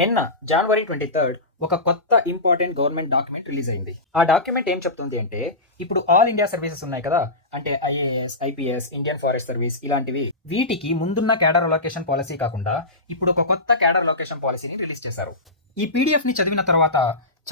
నిన్న జనవరి 23 ఒక కొత్త ఇంపార్టెంట్ గవర్నమెంట్ డాక్యుమెంట్ రిలీజ్ అయింది. ఆ డాక్యుమెంట్ ఏం చెప్తుంది అంటే, ఇప్పుడు ఆల్ ఇండియా సర్వీసెస్ ఉన్నాయి కదా, అంటే IAS, IPS, Indian forest service ఇలాంటివి, వీటికి ముందున్న క్యాడర్ అలొకేషన్ పాలసీ కాకుండా ఇప్పుడు ఒక కొత్త క్యాడర్ అలొకేషన్ పాలసీని రిలీజ్ చేశారు. ఈ పీడిఎఫ్ ని చదివిన తర్వాత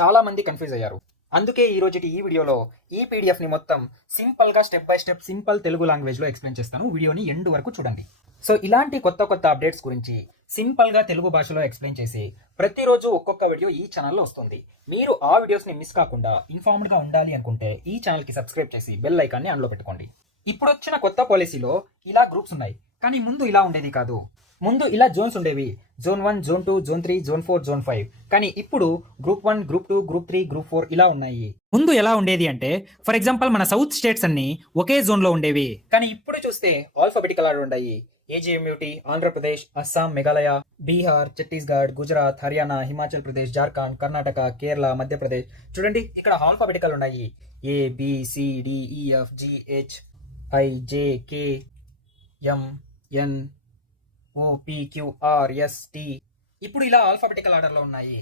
చాలా మంది కన్ఫ్యూజ్ అయ్యారు. అందుకే ఈ రోజుటి ఈ వీడియోలో ఈ పీడిఎఫ్ ని మొత్తం సింపుల్ గా step by step simple Telugu language లో ఎక్స్ప్లెయిన్ చేస్తాను. వీడియోని ఎండ్ వరకు చూడండి. సో ఇలాంటి కొత్త కొత్త అప్డేట్స్ గురించి సింపుల్ గా తెలుగు భాషలో ఎక్స్ప్లెయిన్ చేసి ప్రతిరోజు ఒక్కొక్క వీడియో ఈ ఛానల్లో వస్తుంది. మీరు ఆ వీడియోస్ ని మిస్ కాకుండా ఇన్ఫార్మ్డ్ గా ఉండాలి అనుకుంటే ఈ ఛానల్ కి సబ్స్క్రైబ్ చేసి బెల్ ఐకాన్ ని ఆన్లో పెట్టుకోండి. ఇప్పుడు వచ్చిన కొత్త పాలసీలో ఇలా గ్రూప్స్ ఉన్నాయి, కానీ ముందు ఇలా ఉండేది కాదు. ముందు ఇలా జోన్స్ ఉండేవి, zone 1, zone 2, zone 3, zone 4, zone 5. కానీ ఇప్పుడు గ్రూప్ 1, గ్రూప్ 2, గ్రూప్ 3, గ్రూప్ 4 ఇలా ఉన్నాయి. ముందు ఎలా ఉండేది అంటే, ఫర్ ఎగ్జాంపుల్ మన సౌత్ స్టేట్స్ అన్ని ఒకే జోన్ లో ఉండేవి, కానీ ఇప్పుడు చూస్తే ఆల్ఫాబెటికల్ ఆర్డర్ ఉన్నాయి. ఏజీఎంయూటీ, ఆంధ్రప్రదేశ్, అస్సాం, మేఘాలయ, బీహార్, ఛత్తీస్గఢ్, గుజరాత్, హర్యానా, హిమాచల్ ప్రదేశ్, జార్ఖండ్, కర్ణాటక, కేరళ, మధ్యప్రదేశ్. చూడండి ఇక్కడ ఆల్ఫాబెటికల్ ఉన్నాయి. A, B, C, D, E, F, G, H, I, J, K, M, N, O, P, Q, R, S, T. ఇప్పుడు ఇలా ఆల్ఫాబెటికల్ ఆర్డర్ లో ఉన్నాయి.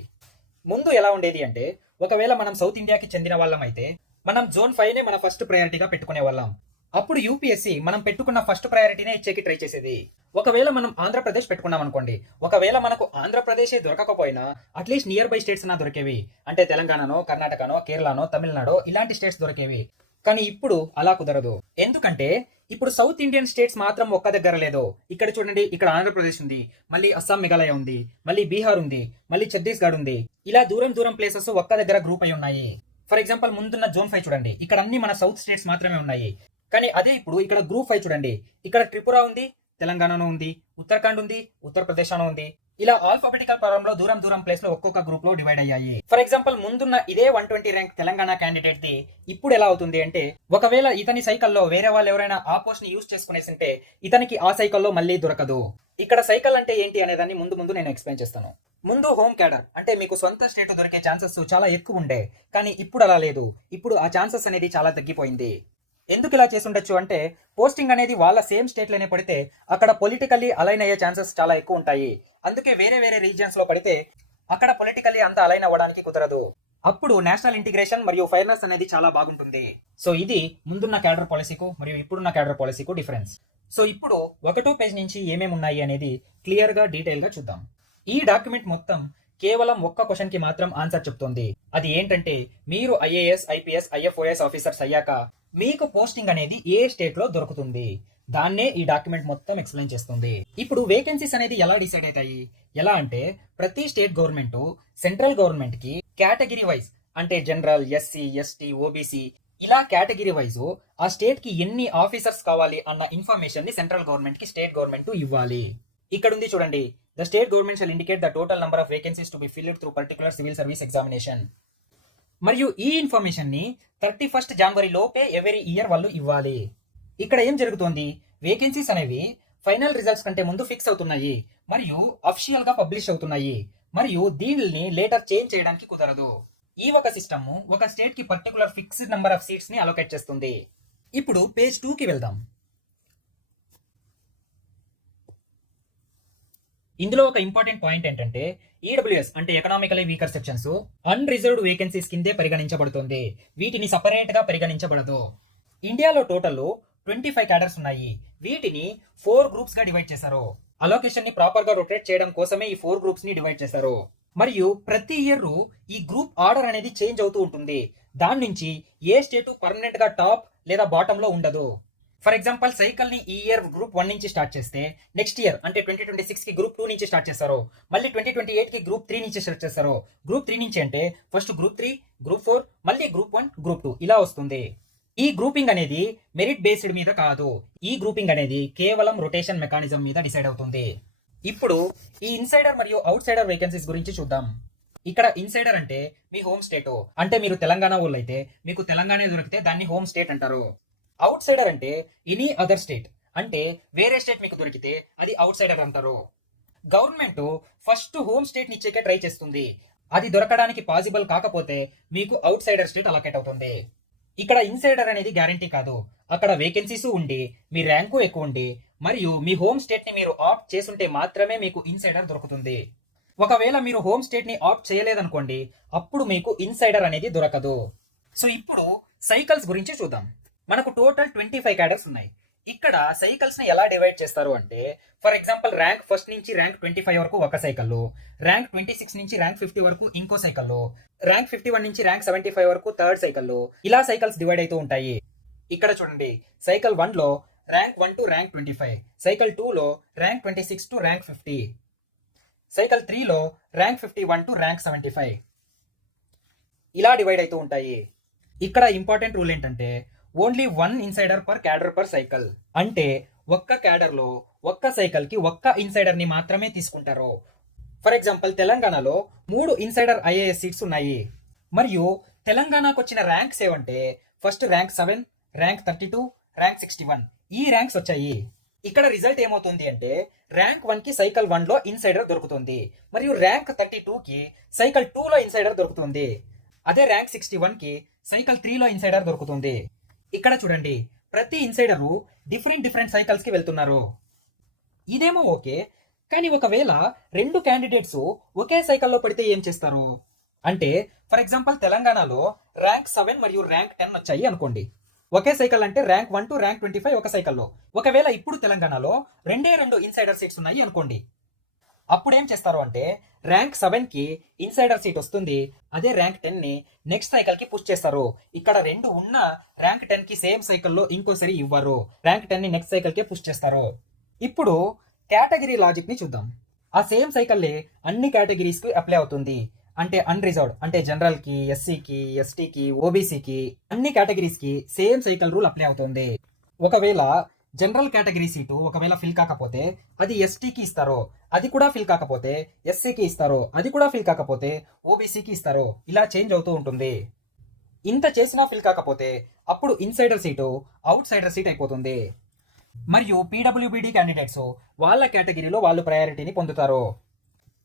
ముందు ఎలా ఉండేది అంటే, ఒకవేళ మనం సౌత్ ఇండియాకి చెందిన వాళ్ళం అయితే మనం జోన్ 5 నే మన ఫస్ట్ ప్రయారిటీగా పెట్టుకునే వాళ్ళం. అప్పుడు యూపీఎస్సీ మనం పెట్టుకున్న ఫస్ట్ ప్రయారిటీనే ఇచ్చేకి ట్రై చేసేది. ఒకవేళ మనం ఆంధ్రప్రదేశ్ పెట్టుకున్నాం అనుకోండి, ఒకవేళ మనకు ఆంధ్రప్రదేశ్ దొరకకపోయినా అట్లీస్ట్ నియర్ బై స్టేట్స్ నా దొరికేవి, అంటే తెలంగాణనో, కర్ణాటకనో, కేరళనో, తమిళనాడో ఇలాంటి స్టేట్స్ దొరికేవి. కానీ ఇప్పుడు అలా కుదరదు. ఎందుకంటే ఇప్పుడు సౌత్ ఇండియన్ స్టేట్స్ మాత్రం ఒక్క దగ్గర లేదు. ఇక్కడ చూడండి, ఇక్కడ ఆంధ్రప్రదేశ్ ఉంది, మళ్ళీ అస్సాం, మేఘాలయ ఉంది, మళ్ళీ బీహార్ ఉంది, మళ్ళీ ఛత్తీస్గఢ్ ఉంది. ఇలా దూరం దూరం ప్లేసెస్ ఒక్క దగ్గర గ్రూప్ అయి ఉన్నాయి. ఫర్ ఎగ్జాంపుల్ ముందున్న జోన్ 5 చూడండి, ఇక్కడ అన్ని మన సౌత్ స్టేట్స్ మాత్రమే ఉన్నాయి. కానీ అదే ఇప్పుడు ఇక్కడ గ్రూప్ 5 చూడండి, ఇక్కడ త్రిపుర ఉంది, తెలంగాణలో ఉంది, ఉత్తరాఖండ్ ఉంది, ఉత్తరప్రదేశ్ లో ఉంది. ఇలా ఆల్ఫాబెటికల్ పరంలో దూరం దూరం ప్లేస్ లో ఒక్కొక్క గ్రూప్ లో డివైడ్ అయ్యాయి. ఫర్ ఎగ్జాంపుల్ ముందున్న ఇదే 120 ర్యాంక్ తెలంగాణ క్యాండిడేట్ ది ఇప్పుడు ఎలా అవుతుంది అంటే, ఒకవేళ ఇతని సైకిల్లో వేరే వాళ్ళు ఎవరైనా ఆ పోస్ట్ ని యూజ్ చేసుకునేసింటే ఇతనికి ఆ సైకిల్లో మళ్ళీ దొరకదు. ఇక్కడ సైకిల్ అంటే ఏంటి అనేదాన్ని ముందు నేను ఎక్స్ప్లెయిన్ చేస్తాను. ముందు హోమ్ క్యాడర్ అంటే మీకు సొంత స్టేట్ దొరికే ఛాన్సెస్ చాలా ఎక్కువ ఉండే, కానీ ఇప్పుడు అలా లేదు. ఇప్పుడు ఆ ఛాన్సెస్ అనేది చాలా తగ్గిపోయింది. ఎందుకు ఇలా చేసి ఉండొచ్చు అంటే, పోస్టింగ్ అనేది వాళ్ళ సేమ్ స్టేట్ లోనే పడితే అక్కడ పొలిటికల్లీ అలైన్ అయ్యే ఛాన్సెస్ చాలా ఎక్కువ ఉంటాయి. అందుకే వేరే వేరే రీజియన్స్ లో పడితే అక్కడ పొలిటికల్లీ అంత అలైన్ అవ్వడానికి కుదరదు. అప్పుడు నేషనల్ ఇంటిగ్రేషన్ మరియు ఫైర్నెస్ అనేది చాలా బాగుంటుంది. సో ఇది ముందున్న క్యాడర్ పాలసీకు మరియు ఇప్పుడున్న క్యాడర్ పాలసీకు డిఫరెన్స్. సో ఇప్పుడు 1వ పేజ్ నుంచి ఏమేమి ఉన్నాయి అనేది క్లియర్ గా డీటెయిల్ గా చూద్దాం. ఈ డాక్యుమెంట్ మొత్తం కేవలం ఒక్క క్వశ్చన్ కి మాత్రం ఆన్సర్ చెప్తుంది. అది ఏంటంటే, మీరు ఐఏఎస్, ఐపీఎస్, ఐఎఫ్ఓఎస్ ఆఫీసర్స్ అయ్యాక మీకు పోస్టింగ్ అనేది ఏ స్టేట్ లో దొరుకుతుంది, దాన్నే ఈ డాక్యుమెంట్ మొత్తం ఎక్స్ప్లెయిన్ చేస్తుంది. ఇప్పుడు వేకెన్సీస్ అనేది ఎలా డిసైడ్ అవుతాయి, ఎలా అంటే ప్రతి స్టేట్ గవర్నమెంట్ సెంట్రల్ గవర్నమెంట్ కి కేటగిరీ వైజ్, అంటే జనరల్, ఎస్సీ, ఎస్టీ, ఓబీసీ ఇలా కేటగిరీ వైజ్ ఆ స్టేట్ కి ఎన్ని ఆఫీసర్స్ కావాలి అన్న ఇన్ఫర్మేషన్ ని సెంట్రల్ గవర్నమెంట్ కి స్టేట్ గవర్నమెంట్ ఇవ్వాలి. ఇక్కడ ఉంది చూడండి, the state government shall indicate the total number of vacancies to be filled through particular civil service examination. మరియు ఈ ఇన్ఫర్మేషన్ ని 31 జనవరి లోపే ఎవరీ ఇయర్ వాళ్ళు ఇవ్వాలి. ఇక్కడ ఏం జరుగుతోంది, వేకెన్సీస్ అనేవి ఫైనల్ రిజల్ట్స్ కంటే ముందు ఫిక్స్ అవుతున్నాయి మరియు అఫిషియల్ గా పబ్లిష్ అవుతున్నాయి, మరియు దీనిని లేటర్ చేంజ్ చేయడానికి కుదరదు. ఈ ఒక సిస్టమ్ ఒక స్టేట్ కి particular fixed number of seats ని అలొకేట్ చేస్తుంది. ఇప్పుడు పేజ్ 2 కి వెళ్దాం. ఇందులో ఒక ఇంపార్టెంట్ పాయింట్ ఏంటంటే, ఈడబ్ల్యూఎస్ అంటే economically weaker sections unreserved vacancies కిందే పరిగణించబడుతుంది. వీటిని సపరేట్ గా పరిగణించబడదు. ఇండియాలో టోటల్ 25 క్యాడర్స్ ఉన్నాయి. వీటిని 4 గ్రూప్స్ గా డివైడ్ చేశారు. అలొకేషన్ ని ప్రాపర్ గా రొటేట్ చేయడం కోసమే ఈ 4 గ్రూప్స్ ని డివైడ్ చేశారు. మరియు ప్రతి ఇయర్ ఈ గ్రూప్ ఆర్డర్ అనేది చేంజ్ అవుతూ ఉంటుంది. దాని నుంచి ఏ స్టేట్ పర్మనెంట్ గా టాప్ లేదా బాటమ్ లో ఉండదు. ఫర్ ఎగ్జాంపుల్ సైకిల్ ని ఈ ఇయర్ గ్రూప్ 1 నుంచి స్టార్ట్ చేస్తే నెక్స్ట్ ఇయర్ అంటే 2026 కి గ్రూప్ 2 నుంచి స్టార్ట్ చేస్తారు. మళ్ళీ 2028 కి గ్రూప్ 3 నుంచి స్టార్ట్ చేస్తారు. గ్రూప్ 3 నుంచి అంటే ఫస్ట్ గ్రూప్ 3, గ్రూప్ 4, మళ్ళీ గ్రూప్ 1, గ్రూప్ 2 ఇలా వస్తుంది. ఈ గ్రూపింగ్ అనేది మెరిట్ బేస్డ్ మీద కాదు. ఈ గ్రూపింగ్ అనేది కేవలం రొటేషన్ మెకానిజం మీద డిసైడ్ అవుతుంది. ఇప్పుడు ఈ ఇన్సైడర్ మరియు అవుట్ సైడర్ వేకెన్సీస్ గురించి చూద్దాం. ఇక్కడ ఇన్సైడర్ అంటే మీ హోమ్ స్టేట్, అంటే మీరు తెలంగాణ వాళ్ళు అయితే మీకు తెలంగాణ దొరికితే దాన్ని హోమ్ స్టేట్ అంటారు. అవుట్ సైడర్ అంటే ఎనీ అదర్ స్టేట్, అంటే వేరే స్టేట్ మీకు దొరికితే అది అవుట్ సైడర్ అంటారు. గవర్నమెంట్ ఫస్ట్ హోమ్ స్టేట్ నిచ్చేకే ట్రై చేస్తుంది. అది దొరకడానికి పాసిబుల్ కాకపోతే మీకు అవుట్ సైడర్ స్టేట్ అలొకేట్ అవుతుంది. ఇక్కడ ఇన్సైడర్ అనేది గ్యారంటీ కాదు. అక్కడ వేకెన్సీస్ ఉండి మీ ర్యాంకు ఎక్కువ ఉండి మరియు మీ హోమ్ స్టేట్ ని మీరు ఆప్ట్ చేసుంటే మాత్రమే మీకు ఇన్సైడర్ దొరుకుతుంది. ఒకవేళ మీరు హోమ్ స్టేట్ ని ఆప్ట్ చేయలేదనుకోండి, అప్పుడు మీకు ఇన్సైడర్ అనేది దొరకదు. సో ఇప్పుడు సైకిల్స్ గురించి చూద్దాం. మనకు టోటల్ 25 క్యాడర్స్ ఉన్నాయి. ఇక్కడ సైకిల్స్ ని ఎలా డివైడ్ చేస్తారు అంటే, ఫర్ ఎగ్జాంపుల్ ర్యాంక్ ఫస్ట్ నుంచి ర్యాంక్ 25 వరకు ఒక సైకిల్, ర్యాంక్ 26 నుంచి ర్యాంక్ 50 వరకు ఇంకో సైకిల్, ర్యాంక్ 51 నుంచి ర్యాంక్ 75 వరకు థర్డ్ సైకిల్, ఇలా సైకిల్స్ డివైడ్ అవుతూ ఉంటాయి. ఇక్కడ చూడండి, సైకిల్ 1 లో ర్యాంక్ 1 టు ర్యాంక్ 25, సైకిల్ 2 లో ర్యాంక్ 26 టు ర్యాంక్ 50, సైకిల్ 3 లో ర్యాంక్ 51 టు ర్యాంక్ 75, ఇలా డివైడ్ అవుతూ ఉంటాయి. ఇక్కడ ఇంపార్టెంట్ రూల్ ఏంటంటే, only 1 insider per cadre per cycle. అంటే ఒక్క క్యాడర్ లో ఒక్క సైకిల్ కి ఒక్క ఇన్సైడర్ ని మాత్రమే తీసుకుంటారు. ఫర్ ఎగ్జాంపుల్ తెలంగాణలో 3 ఇన్సైడర్ ఐఏఎస్ సీట్స్ ఉన్నాయి. మరియు తెలంగాణకు వచ్చిన ర్యాంక్స్ ఏవంటే, ఫస్ట్ ర్యాంక్ 7, ర్యాంక్ 32, ర్యాంక్ 61, ఈ ర్యాంక్స్ వచ్చాయి. ఇక్కడ రిజల్ట్ ఏమవుతుంది అంటే, ర్యాంక్ 1 కి సైకిల్ 1 లో ఇన్సైడర్ దొరుకుతుంది, మరియు ర్యాంక్ 32 కి సైకిల్ 2 లో ఇన్సైడర్ దొరుకుతుంది. అదే ర్యాంక్ 61 కి సైకిల్ 3 లో ఇన్సైడర్ దొరుకుతుంది. ఇక్కడ చూడండి, ప్రతి ఇన్సైడరు డిఫరెంట్ సైకిల్స్ కి వెళ్తున్నారు. ఇదేమో ఓకే, కానీ ఒకవేళ 2 క్యాండిడేట్స్ ఒకే సైకిల్లో పడితే ఏం చేస్తారు అంటే, ఫర్ ఎగ్జాంపుల్ తెలంగాణలో ర్యాంక్ 7 మరియు ర్యాంక్ 10 వచ్చాయి అనుకోండి. ఒకే సైకిల్ అంటే ర్యాంక్ 1 టు ర్యాంక్ 25 ఒక సైకిల్లో. ఒకవేళ ఇప్పుడు తెలంగాణలో 2 ఇన్సైడర్ సీట్స్ ఉన్నాయి అనుకోండి. అప్పుడు ఏం చేస్తారు అంటే, ర్యాంక్ 7 కి ఇన్సైడర్ సీట్ వస్తుంది, అదే ర్యాంక్ 10 ని నెక్స్ట్ సైకిల్ కి పుష్ చేస్తారు. ఇక్కడ 2 ఉన్న ర్యాంక్ 10 కి సేమ్ సైకిల్లో ఇంకోసారి ఇవ్వరు, ర్యాంక్ 10 ని నెక్స్ట్ సైకిల్ కి పుష్ చేస్తారు. ఇప్పుడు కేటగిరీ లాజిక్ ని చూద్దాం. ఆ సేమ్ సైకిల్ అన్ని కేటగిరీస్ కి అప్లై అవుతుంది. అంటే అన్రిజర్వ్డ్ అంటే జనరల్ కి, ఎస్సీకి, ఎస్టీకి, ఓబీసీకి, అన్ని కేటగిరీస్ కి సేమ్ సైకిల్ రూల్ అప్లై అవుతుంది. ఒకవేళ జనరల్ కేటగిరీ సీటు ఒకవేళ ఫిల్ కాకపోతే అది ఎస్టీకి ఇస్తారు, అది కూడా ఫిల్ కాకపోతే ఎస్సీకి ఇస్తారు, అది కూడా ఫిల్ కాకపోతే ఓబీసీకి ఇస్తారు. ఇలా చేంజ్ అవుతూ ఉంటుంది. ఇంత చేసినా ఫిల్ కాకపోతే అప్పుడు insider seat out cider seat అయిపోతుంది. మరియు పీడబ్ల్యూబీడీ క్యాండిడేట్స్ వాళ్ళ కేటగిరీలో వాళ్ళు ప్రయారిటీని పొందుతారు.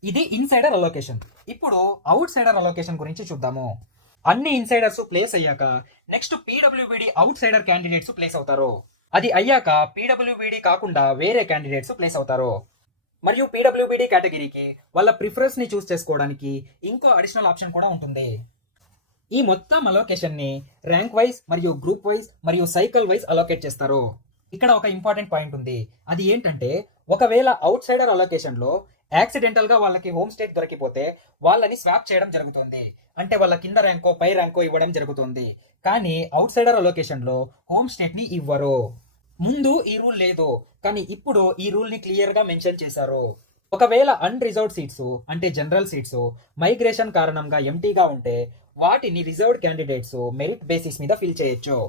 ఇది ఇన్సైడర్ అలొకేషన్. ఇప్పుడు అవుట్ సైడర్ అలొకేషన్ గురించి చూద్దాము. అన్ని ఇన్సైడర్స్ ప్లేస్ అయ్యాక next PWBD out cider candidates place అవుతారు. అది అయ్యాక పీడబ్ల్యూబీడీ కాకుండా వేరే క్యాండిడేట్స్ ప్లేస్ అవుతారు. మరియు పీడబ్ల్యూబీడీ కేటగిరీకి వాళ్ళ ప్రిఫరెన్స్ ని చూస్ చేసుకోవడానికి ఇంకో అడిషనల్ ఆప్షన్ కూడా ఉంటుంది. ఈ మొత్తం అలొకేషన్ ని ర్యాంక్ వైజ్ మరియు గ్రూప్ వైజ్ మరియు సైకిల్ వైజ్ అలొకేట్ చేస్తారు. ఇక్కడ ఒక ఇంపార్టెంట్ పాయింట్ ఉంది. అది ఏంటంటే, ఒకవేళ అవుట్ సైడర్ అలొకేషన్ లో యాక్సిడెంటల్ గా వాళ్ళకి హోమ్ స్టేట్ దొరికిపోతే వాళ్ళని స్వాప్ చేయడం జరుగుతుంది. అంటే వాళ్ళ కింద ర్యాంకో పై ర్యాంకో ఇవ్వడం జరుగుతుంది. కానీ అవుట్ సైడర్ అలొకేషన్ లో హోమ్ స్టేట్ ని ఇవ్వరు. ముందు ఈ రూల్ లేదు, కానీ ఇప్పుడు ఈ రూల్ ని క్లియర్ గా మెన్షన్ చేశారు. ఒకవేళ అన్రిజర్వ్డ్ సీట్స్ అంటే జనరల్ సీట్స్ మైగ్రేషన్ కారణంగా ఎంటీగా ఉంటే వాటిని రిజర్వ్డ్ క్యాండిడేట్స్ మెరిట్ బేసిస్ మీద ఫిల్ చేయొచ్చు.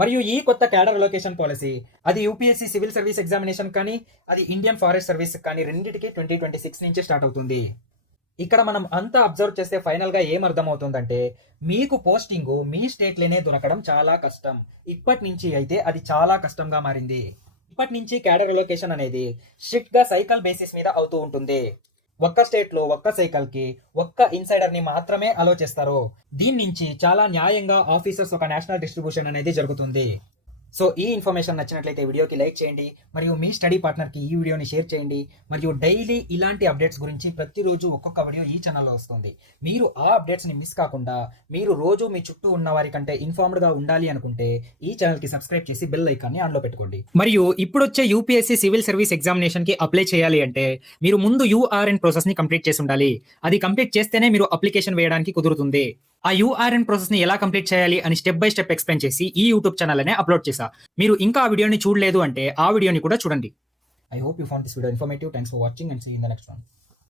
మరియు ఈ కొత్త క్యాడర్ అలొకేషన్ పాలసీ అది యూపీఎస్సీ సివిల్ సర్వీస్ ఎగ్జామినేషన్ కానీ, అది ఇండియన్ ఫారెస్ట్ సర్వీస్ కానీ రెండింటికి 2026 నుంచే స్టార్ట్ అవుతుంది. ఇక్కడ మనం అంతా అబ్జర్వ్ చేస్తే ఫైనల్ గా ఏం అర్థమవుతుందంటే, మీకు పోస్టింగ్ మీ స్టేట్ లోనే దొరకడం చాలా కష్టం. ఇప్పటి నుంచి అయితే అది చాలా కష్టంగా మారింది. ఇప్పటి నుంచి క్యాడర్ అలొకేషన్ అనేది స్ట్రిక్ట్ గా సైకిల్ బేసిస్ మీద అవుతూ ఉంటుంది. ఒక్క స్టేట్ లో ఒక్క సైకిల్ కి ఒక్క ఇన్సైడర్ ని మాత్రమే అలో చేస్తారు. దీని నుంచి చాలా న్యాయంగా ఆఫీసర్స్ ఒక నేషనల్ డిస్ట్రిబ్యూషన్ అనేది జరుగుతుంది. సో ఈ ఇన్ఫర్మేషన్ నచ్చినట్లయితే వీడియోకి లైక్ చేయండి, మరియు మీ స్టడీ పార్ట్నర్కి ఈ వీడియోని షేర్ చేయండి. మరియు డైలీ ఇలాంటి అప్డేట్స్ గురించి ప్రతిరోజు ఒక్కొక్క వీడియో ఈ ఛానల్లో వస్తుంది. మీరు ఆ అప్డేట్స్ని మిస్ కాకుండా మీరు రోజు మీ చుట్టూ ఉన్న వారి కంటే ఇన్ఫార్మ్డ్గా ఉండాలి అనుకుంటే ఈ ఛానల్కి సబ్స్క్రైబ్ చేసి బెల్ ఐకాన్ని ఆన్లో పెట్టుకోండి. మరియు ఇప్పుడు వచ్చే యూపీఎస్సీ సివిల్ సర్వీస్ ఎగ్జామినేషన్కి అప్లై చేయాలి అంటే మీరు ముందు యూఆర్ఎన్ ప్రాసెస్ని కంప్లీట్ చేసి ఉండాలి. అది కంప్లీట్ చేస్తేనే మీరు అప్లికేషన్ వేయడానికి కుదురుతుంది. ఆ యూఆర్ఎన్ ప్రాసెస్ ని ఎలా కంప్లీట్ చేయాలి అని స్టెప్ బై స్టెప్ ఎక్స్ప్లెయిన్ చేసి ఈ యూట్యూబ్ ఛానల్ అనే అప్లోడ్ చేశా. మీరు ఇంకా ఆ వీడియోని చూడలేదు అంటే ఆ వీడియోని కూడా చూడండి. I hope you found this video informative. Thanks for watching and see in the next one.